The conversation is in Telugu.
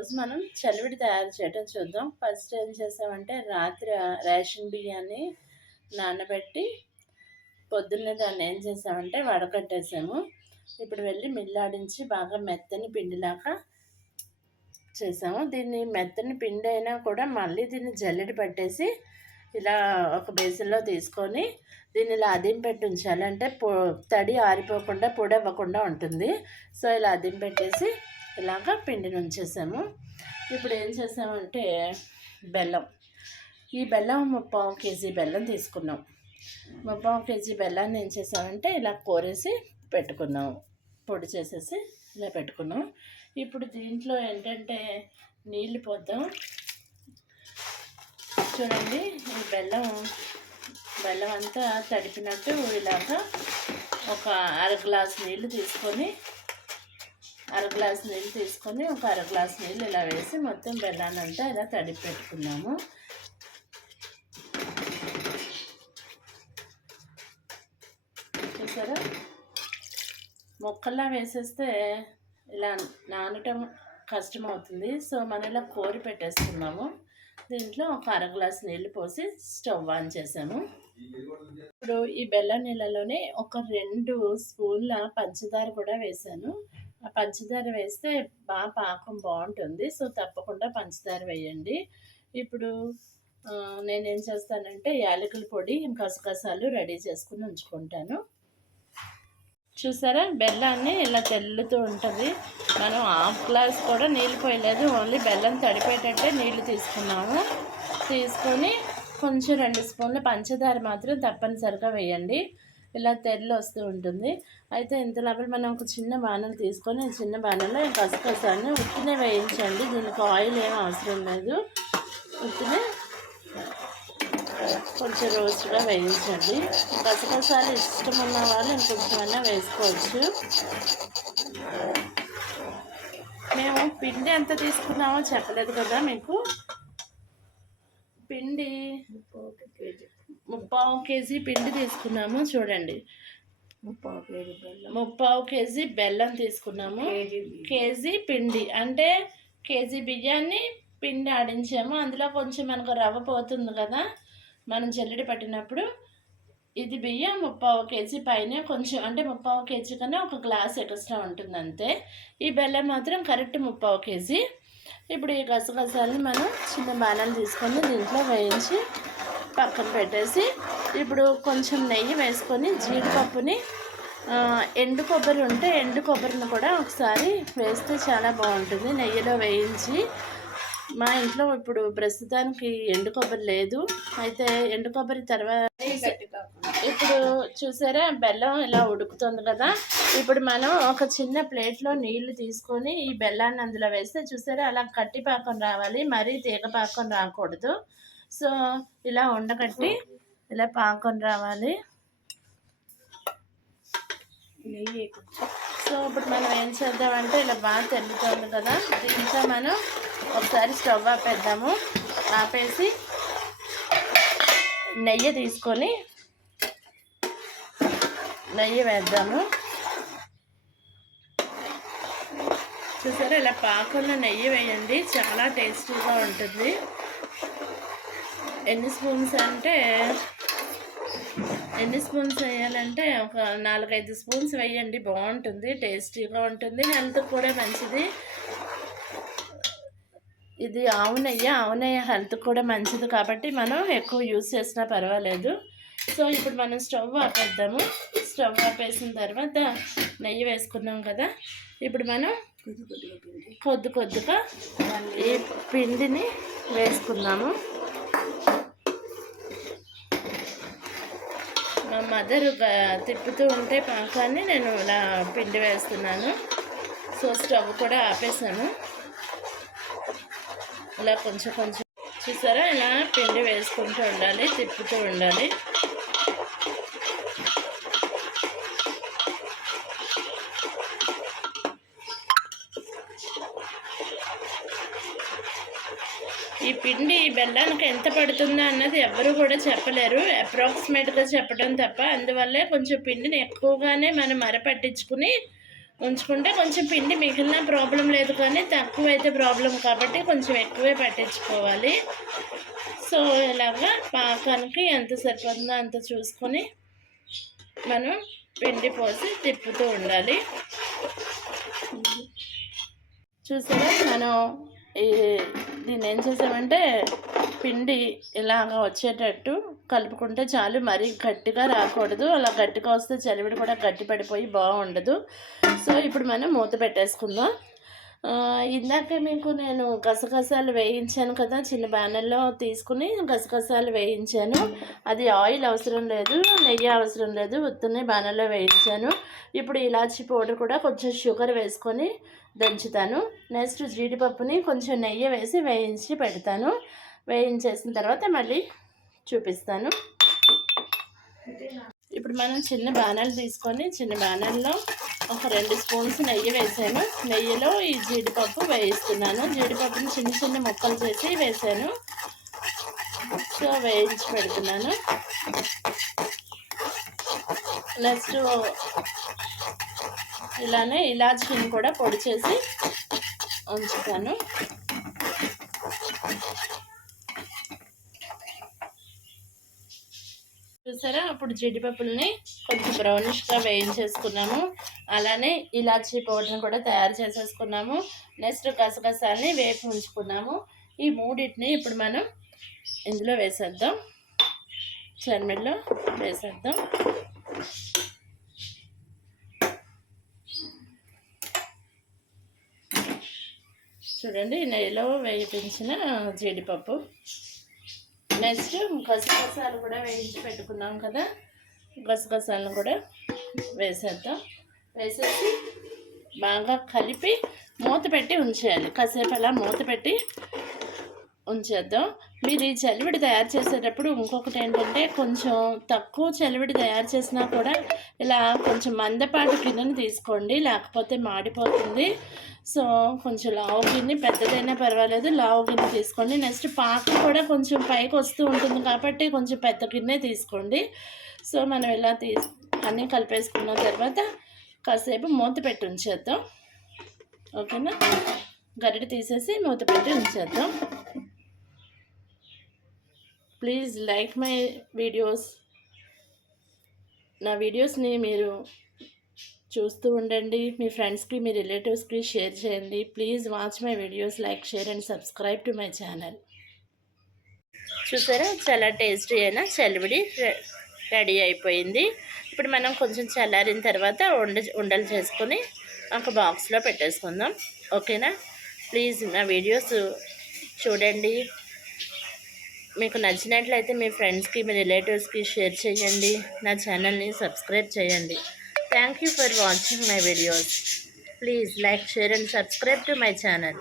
ఈరోజు మనం చలివిడి తయారు చేయడం చూద్దాం. ఫస్ట్ ఏం చేసామంటే రాత్రి రేషన్ బియ్యాన్ని నానబెట్టి పొద్దున్నే దాన్ని ఏం చేసామంటే వడకట్టేసాము. ఇప్పుడు వెళ్ళి మిల్లాడించి బాగా మెత్తని పిండిలాగా చేసాము. దీన్ని మెత్తని పిండి అయినా కూడా మళ్ళీ దీన్ని జల్లెడ పట్టేసి ఇలా ఒక బేసిన్లో తీసుకొని దీన్ని ఇలా అదింపెట్టి ఉంచాలి. అంటే తడి ఆరిపోకుండా పొడి అవ్వకుండా ఉంటుంది. సో ఇలా అదింపెట్టేసి ఇలాగా పిండిని ఉంచేసాము. ఇప్పుడు ఏం చేసామంటే బెల్లం, ఈ బెల్లం 3/4 కేజీ బెల్లం తీసుకున్నాం. 3/4 కేజీ బెల్లాన్ని ఏం చేసామంటే ఇలా కోరేసి పెట్టుకున్నాం, పొడి చేసేసి ఇలా పెట్టుకున్నాం. ఇప్పుడు దీంట్లో ఏంటంటే నీళ్ళు పోద్దాం. చూడండి, ఈ బెల్లం అంతా తడిపినట్టు ఇలాగా ఒక అర గ్లాస్ నీళ్ళు తీసుకొని ఒక అర గ్లాస్ నీళ్ళు ఇలా వేసి మొత్తం బెల్లాన్ని అంతా ఇలా తడిపి పెట్టుకున్నాము. చూసారా, మొక్కల్లా వేసేస్తే ఇలా నానటం కష్టం అవుతుంది. సో మనం ఇలా కోరి పెట్టేసుకున్నాము. దీంట్లో ఒక అర గ్లాస్ నీళ్ళు పోసి స్టవ్ ఆన్ చేసాము. ఇప్పుడు ఈ బెల్లం నీళ్ళలోనే ఒక 2 స్పూన్ల పంచదార కూడా వేసాను. ఆ పంచదార వేస్తే బాగా పాకం బాగుంటుంది. సో తప్పకుండా పంచదార వేయండి. ఇప్పుడు నేనేం చేస్తానంటే యాలకుల పొడి, గసగసాలు రెడీ చేసుకుని ఉంచుకుంటాను. చూసారా, బెల్లాన్ని ఇలా తెల్లుతూ ఉంటుంది. మనం హాఫ్ గ్లాస్ కూడా నీళ్ళు పోయలేదు, ఓన్లీ బెల్లం తడిపేటట్టే నీళ్ళు తీసుకొని కొంచెం 2 స్పూన్ల పంచదార మాత్రం తప్పనిసరిగా వేయండి. ఇలా తెల్లు వస్తూ ఉంటుంది. అయితే ఇంతలోపల మనం ఒక చిన్న బాణలు తీసుకొని చిన్న బాణలో గసగసాన్ని ఉత్తినే వేయించండి. దీనికి ఆయిల్ ఏం అవసరం లేదు. ఉత్తినే కొంచెం రోస్ట్గా వేయించండి. గసగసాలు ఇష్టం ఉన్న వాళ్ళు ఇంకొంచెమైనా వేసుకోవచ్చు. మేము పిండి ఎంత తీసుకున్నామో చెప్పలేదు కదా మీకు. పిండి 3/4 కేజీ పిండి తీసుకున్నాము. చూడండి, 3/4 కేజీ బెల్లం తీసుకున్నాము. కేజీ పిండి అంటే కేజీ బియ్యాన్ని పిండి ఆడించాము. అందులో కొంచెం మనకు రవ్వ పోతుంది కదా మనం జల్లెడ పట్టినప్పుడు. ఇది బియ్యం 3/4 కేజీ పైన కొంచెం, అంటే 3/4 కేజీ కన్నా ఒక గ్లాస్ ఎక్స్ట్రా ఉంటుంది అంతే. ఈ బెల్లం మాత్రం కరెక్ట్ 3/4 కేజీ. ఇప్పుడు ఈ గసగసాలని మనం చిన్న బాణాలు తీసుకొని దీంట్లో వేయించి పక్కన పెట్టేసి, ఇప్పుడు కొంచెం నెయ్యి వేసుకొని జీడిపప్పుని, ఎండు కొబ్బరి ఉంటే ఎండు కొబ్బరిని కూడా ఒకసారి వేస్తే చాలా బాగుంటుంది నెయ్యిలో వేయించి. మా ఇంట్లో ఇప్పుడు ప్రస్తుతానికి ఎండు కొబ్బరి లేదు. అయితే ఎండు కొబ్బరి తర్వాత ఇప్పుడు చూసారా, బెల్లం ఇలా ఉడుకుతుంది కదా. ఇప్పుడు మనం ఒక చిన్న ప్లేట్లో నీళ్లు తీసుకొని ఈ బెల్లాన్ని అందులో వేస్తే చూసారా, అలా కట్టి పాకం రావాలి, మరీ తీగ పాకం రాకూడదు. సో ఇలా ఉండకట్టి ఇలా పాకం రావాలి. సో ఇప్పుడు మనం ఏం చేద్దామంటే ఇలా బాగా తెల్లుతుంది కదా, దీంట్లో మనం ఒకసారి స్టవ్ ఆపేద్దాము. ఆపేసి నెయ్యి తీసుకొని నెయ్యి వేద్దాము. చూసారా, ఇలా పాకంలో నెయ్యి వేయండి, చాలా టేస్టీగా ఉంటుంది. ఎన్ని స్పూన్స్ వేయాలంటే ఒక 4-5 స్పూన్స్ వేయండి, బాగుంటుంది, టేస్టీగా ఉంటుంది, హెల్త్కి కూడా మంచిది. ఇది ఆవు నెయ్యి హెల్త్కి కూడా మంచిది కాబట్టి మనం ఎక్కువ యూజ్ చేసినా పర్వాలేదు. సో ఇప్పుడు మనం స్టవ్ ఆపేద్దాము. స్టవ్ ఆపేసిన తర్వాత నెయ్యి వేసుకున్నాం కదా, ఇప్పుడు మనం కొద్దిగా ఈ పిండిని వేసుకున్నాము. మా మదర్ తిప్పుతూ ఉంటే పాకాన్ని నేను ఇలా పిండి వేస్తున్నాను. సో స్టవ్ కూడా ఆపేసాను. ఇలా కొంచెం చూసారా, ఇలా పిండి వేసుకుంటూ ఉండాలి, తిప్పుతూ ఉండాలి. ఈ పిండి బెల్లానికి ఎంత పడుతుందో అన్నది ఎవరు కూడా చెప్పలేరు, అప్రాక్సిమేట్గా చెప్పడం తప్ప. అందువల్లే కొంచెం పిండిని ఎక్కువగానే మనం మరపట్టించుకుని ఉంచుకుంటే కొంచెం పిండి మిగిలిన ప్రాబ్లం లేదు, కానీ తక్కువైతే ప్రాబ్లం కాబట్టి కొంచెం ఎక్కువే పట్టించుకోవాలి. సో ఇలాగా పాకానికి ఎంత సరిపోతుందో అంత చూసుకొని మనం పిండి పోసి తిప్పుతూ ఉండాలి. చూసారా, మనం దీన్ని ఏం చేసామంటే పిండి ఇలాగ వచ్చేటట్టు కలుపుకుంటే చాలు. మరీ గట్టిగా రాకూడదు, అలా గట్టిగా వస్తే చలివిడి కూడా గట్టి పడిపోయి బాగుండదు. సో ఇప్పుడు మనం మూత పెట్టేసుకుందాం. ఇందాక మీకు నేను గసగసాలు వేయించాను కదా, చిన్న బ్యానర్లో తీసుకుని గసగసాలు వేయించాను. అది ఆయిల్ అవసరం లేదు, నెయ్యి అవసరం లేదు, ఉత్తనే బ్యానర్లో వేయించాను. ఇప్పుడు ఇలాచీ పౌడర్ కూడా కొంచెం షుగర్ వేసుకొని దంచుతాను. నెక్స్ట్ జీడిపప్పుని కొంచెం నెయ్యి వేసి వేయించి పెడతాను. వేయించేసిన తర్వాత మళ్ళీ చూపిస్తాను. ఇప్పుడు మనం చిన్న బాణాలు తీసుకొని చిన్న బాణాల్లో ఒక 2 స్పూన్స్ నెయ్యి వేసాను. నెయ్యిలో ఈ జీడిపప్పు వేయిస్తున్నాను. జీడిపప్పుని చిన్న చిన్న ముక్కలు చేసి వేసాను. సో వేయించి పెడుతున్నాను. నెక్స్ట్ ఇలానే ఇలాచీని కూడా పొడి చేసి ఉంచుతాను. చూసారా, అప్పుడు జీడిపప్పుల్ని కొంచెం బ్రౌనిష్గా వేయించేసుకున్నాము. అలానే ఇలాచీ పౌడర్ని కూడా తయారు చేసేసుకున్నాము. నెక్స్ట్ గసగసాలని వేపి ఉంచుకున్నాము. ఈ మూడింటిని ఇప్పుడు మనం ఇందులో వేసేద్దాం, చర్మిలో వేసేద్దాం. చూడండి, నెయ్యిలో వేయించిన జీడిపప్పు. నెక్స్ట్ గసగసాలు కూడా వేయించి పెట్టుకున్నాం కదా, గసగసాలను కూడా వేసేద్దాం. వేసేసి బాగా కలిపి మూత పెట్టి ఉంచేయాలి. కాసేపు అలా మూత పెట్టి ఉంచేద్దాం. మీరు ఈ చలివిడి తయారు చేసేటప్పుడు ఇంకొకటి ఏంటంటే, కొంచెం తక్కువ చలివిడి తయారు చేసినా కూడా ఇలా కొంచెం మందపాటి గిన్నెని తీసుకోండి, లేకపోతే మాడిపోతుంది. సో కొంచెం లావు గిన్నె, పెద్దదైనా పర్వాలేదు, లావు గిన్నె తీసుకోండి. నెక్స్ట్ పాకం కూడా కొంచెం పైకి వస్తూ ఉంటుంది కాబట్టి కొంచెం పెద్ద గిన్నె తీసుకోండి. సో మనం ఇలా అన్నీ కలిపేసుకున్న తర్వాత కాసేపు మూత పెట్టి ఉంచేద్దాం. ఓకేనా, గరిటె తీసేసి మూత పెట్టి ఉంచేద్దాం. Please like my videos. నా వీడియోస్ని మీరు చూస్తూ ఉండండి. మీ ఫ్రెండ్స్కి, మీ రిలేటివ్స్కి షేర్ చేయండి. Please watch my videos, like, share and subscribe to my channel. చూసారా, చాలా టేస్టీ అయినా చలివిడి రెడీ అయిపోయింది. ఇప్పుడు మనం కొంచెం చల్లారిన తర్వాత ఉండలు చేసుకొని ఒక బాక్స్లో పెట్టేసుకుందాం. ఓకేనా, ప్లీజ్ నా వీడియోస్ చూడండి. మీకు నచ్చినట్లయితే మీ ఫ్రెండ్స్కి, మీ రిలేటివ్స్కి షేర్ చేయండి. నా ఛానల్ని సబ్స్క్రైబ్ చేయండి. Thank you for watching my videos. Please like, share and subscribe to my channel.